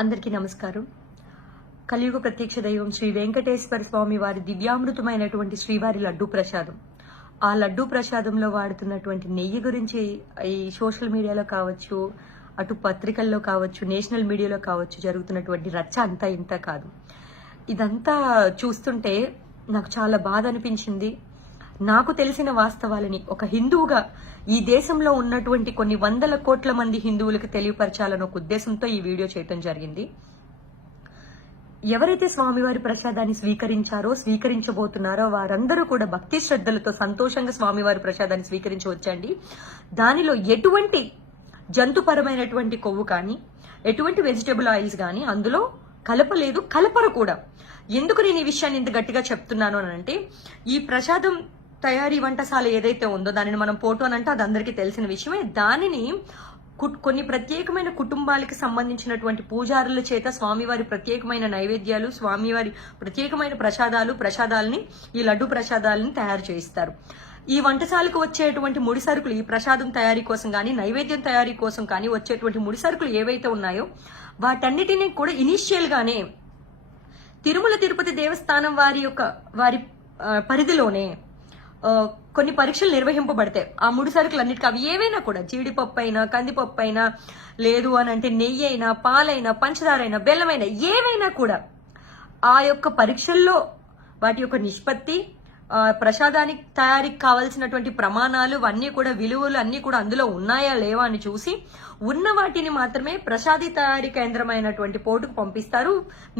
అందరికీ నమస్కారం. కలియుగ ప్రత్యక్ష దైవం శ్రీ వెంకటేశ్వర స్వామి వారి దివ్యామృతమైనటువంటి శ్రీవారి లడ్డూ ప్రసాదం. ఆ లడ్డూ ప్రసాదంలో వాడుతున్నటువంటి నెయ్యి గురించి ఈ సోషల్ మీడియాలో కావచ్చు, అటు పత్రికల్లో కావచ్చు, నేషనల్ మీడియాలో కావచ్చు జరుగుతున్నటువంటి రచ్చ అంతా ఇంత కాదు. ఇదంతా చూస్తుంటే నాకు చాలా బాధ అనిపించింది. నాకు తెలిసిన వాస్తవాలని ఒక హిందువుగా ఈ దేశంలో ఉన్నటువంటి కొన్ని వందల కోట్ల మంది హిందువులకు తెలియపరచాలన్న ఒక ఉద్దేశంతో ఈ వీడియో చేయటం జరిగింది. ఎవరైతే స్వామివారి ప్రసాదాన్ని స్వీకరించబోతున్నారో వారందరూ కూడా భక్తి శ్రద్ధలతో సంతోషంగా స్వామివారి ప్రసాదాన్ని స్వీకరించవచ్చండి. దానిలో ఎటువంటి జంతుపరమైనటువంటి కొవ్వు కానీ, ఎటువంటి వెజిటబుల్ ఆయిల్స్ కానీ అందులో కలపలేదు, కలపరు కూడా. ఎందుకు నేను ఈ విషయాన్ని ఇంత గట్టిగా చెప్తున్నాను అని అంటే, ఈ ప్రసాదం తయారీ వంటశాల ఏదైతే ఉందో దానిని మనం పోటు అని అంటే అది అందరికీ తెలిసిన విషయమే. దానిని కొన్ని ప్రత్యేకమైన కుటుంబాలకు సంబంధించినటువంటి పూజారుల చేత స్వామివారి ప్రత్యేకమైన నైవేద్యాలు, స్వామివారి ప్రత్యేకమైన ప్రసాదాలని ఈ లడ్డు ప్రసాదాలని తయారు చేయిస్తారు. ఈ వంటశాలకు వచ్చేటువంటి ముడి సరుకులు, ఈ ప్రసాదం తయారీ కోసం కానీ, నైవేద్యం తయారీ కోసం కానీ వచ్చేటువంటి ముడి సరుకులు ఏవైతే ఉన్నాయో వాటన్నిటినీ కూడా ఇనీషియల్ గానే తిరుమల తిరుపతి దేవస్థానం వారి పరిధిలోనే కొన్ని పరీక్షలు నిర్వహింపబడతాయి. ఆ ముడి సరుకులన్నిటికీ అవి ఏవైనా కూడా, జీడిపప్పు అయినా, కందిపప్పు అయినా, లేదు అని అంటే నెయ్యి అయినా, పాలైనా, పంచదారైనా, బెల్లమైనా, ఏవైనా కూడా ఆ యొక్క పరీక్షల్లో వాటి యొక్క నిష్పత్తి, ప్రసాదానికి తయారీకి కావాల్సినటువంటి ప్రమాణాలు అన్నీ కూడా, విలువలు అన్నీ కూడా అందులో ఉన్నాయా లేవా అని చూసి ఉన్న వాటిని మాత్రమే ప్రసాదీ తయారీ కేంద్రమైనటువంటి పోటుకు పంపిస్తారు.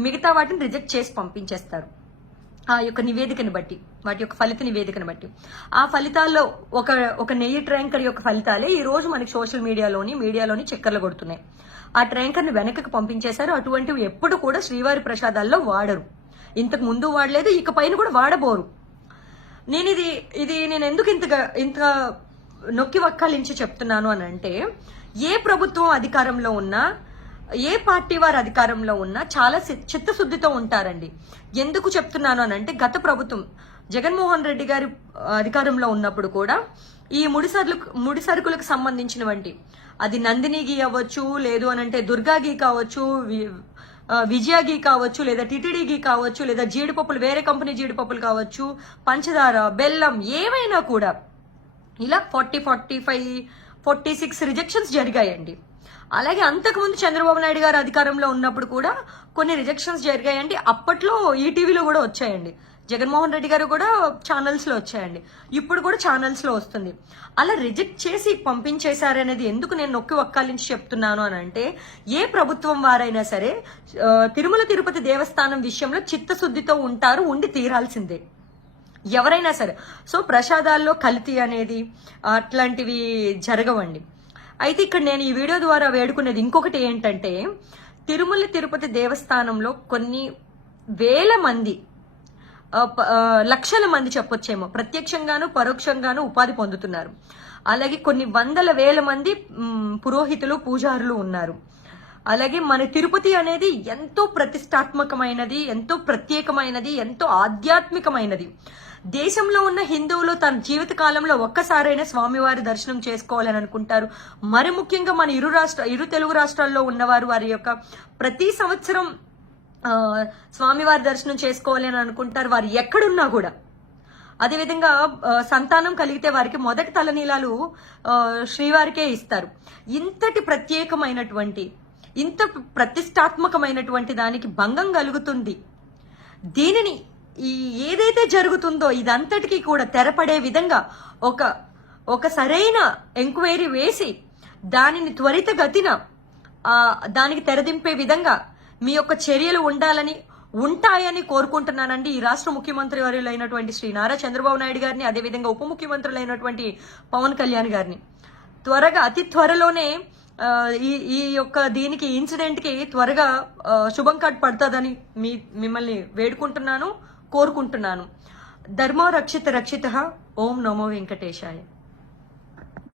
మిగతా వాటిని రిజెక్ట్ చేసి పంపించేస్తారు. ఆ యొక్క నివేదికను బట్టి, వాటి యొక్క ఫలిత నివేదికను బట్టి. ఆ ఫలితాల్లో ఒక నెయ్యి ట్యాంకర్ యొక్క ఫలితాలే ఈ రోజు మనకి సోషల్ మీడియాలోని చక్కర్లు కొడుతున్నాయి. ఆ ట్యాంకర్ని వెనకకు పంపించేశారు. అటువంటివి ఎప్పుడు కూడా శ్రీవారి ప్రసాదాల్లో వాడరు. ఇంతకు ముందు వాడలేదు, ఇక పైన కూడా వాడబోరు. నేను నేను ఎందుకు ఇంత నొక్కి వక్కాలించి చెప్తున్నాను అని అంటే, ఏ ప్రభుత్వం అధికారంలో ఉన్నా, ఏ పార్టీ వారు అధికారంలో ఉన్నా చాలా చిత్తశుద్ధితో ఉంటారండి. ఎందుకు చెప్తున్నాను అని అంటే, గత ప్రభుత్వం జగన్మోహన్ రెడ్డి గారి అధికారంలో ఉన్నప్పుడు కూడా ఈ ముడి సరుకులకు సంబంధించినవంటి, అది నందిని గీ అవ్వచ్చు, లేదు అని అంటే దుర్గా గీ కావచ్చు, విజయ గీ కావచ్చు, లేదా టిటిడి గీ కావచ్చు, లేదా జీడిపప్పులు, వేరే కంపెనీ జీడిపప్పులు కావచ్చు, పంచదార, బెల్లం, ఏమైనా కూడా ఇలా 46 రిజెక్షన్స్ జరిగాయండి. అలాగే అంతకుముందు చంద్రబాబు నాయుడు గారు అధికారంలో ఉన్నప్పుడు కూడా కొన్ని రిజెక్షన్స్ జరిగాయండి. అప్పట్లో ఈటీవీలో కూడా వచ్చాయండి. జగన్మోహన్ రెడ్డి గారు కూడా ఛానల్స్ లో వచ్చాయండి. ఇప్పుడు కూడా ఛానల్స్ లో వస్తుంది. అలా రిజెక్ట్ చేసి పంపించేశారనేది ఎందుకు నేను నొక్కి వక్కాలించి చెప్తున్నాను అని అంటే, ఏ ప్రభుత్వం వారైనా సరే తిరుమల తిరుపతి దేవస్థానం విషయంలో చిత్తశుద్ధితో ఉంటారు, ఉండి తీరాల్సిందే ఎవరైనా సరే. సో ప్రసాదాల్లో కల్తీ అనేది అట్లాంటివి జరగవండి. అయితే ఇక్కడ నేను ఈ వీడియో ద్వారా వేడుకునేది ఇంకొకటి ఏంటంటే, తిరుమల తిరుపతి దేవస్థానంలో కొన్ని వేల మంది, లక్షల మంది చెప్పొచ్చేమో, ప్రత్యక్షంగాను పరోక్షంగాను ఉపాధి పొందుతున్నారు. అలాగే కొన్ని వందల వేల మంది పురోహితులు, పూజారులు ఉన్నారు. అలాగే మన తిరుపతి అనేది ఎంతో ప్రతిష్టాత్మకమైనది, ఎంతో ప్రత్యేకమైనది, ఎంతో ఆధ్యాత్మికమైనది. దేశంలో ఉన్న హిందువులు తన జీవిత కాలంలో ఒక్కసారైనా స్వామివారి దర్శనం చేసుకోవాలని అనుకుంటారు. మరి ముఖ్యంగా మన ఇరు తెలుగు రాష్ట్రాల్లో ఉన్నవారు వారి యొక్క ప్రతి సంవత్సరం స్వామివారి దర్శనం చేసుకోవాలి అని అనుకుంటారు, వారు ఎక్కడున్నా కూడా. అదేవిధంగా సంతానం కలిగితే వారికి మొదటి తలనీలాలు శ్రీవారికే ఇస్తారు. ఇంతటి ప్రత్యేకమైనటువంటి, ఇంత ప్రతిష్టాత్మకమైనటువంటి దానికి భంగం కలుగుతుంది. దీనిని ఏదైతే జరుగుతుందో ఇదంతటికీ కూడా తెరపడే విధంగా ఒక సరైన ఎంక్వైరీ వేసి దానిని త్వరితగతిన దానికి తెరదింపే విధంగా మీ యొక్క చర్యలు ఉంటాయని కోరుకుంటున్నానండి. ఈ రాష్ట్ర ముఖ్యమంత్రి వర్యులైనటువంటి శ్రీ నారా చంద్రబాబు నాయుడు గారిని, అదేవిధంగా ఉప ముఖ్యమంత్రులైనటువంటి పవన్ కళ్యాణ్ గారిని అతి త్వరలోనే ఈ యొక్క దీనికి ఇన్సిడెంట్ కి త్వరగా శుభం కార్డ్ పడుతుందని మిమ్మల్ని వేడుకుంటున్నాను, కోరుకుంటున్నాను. ధర్మో రక్షిత రక్షిత. ఓం నమో వెంకటేశాయ.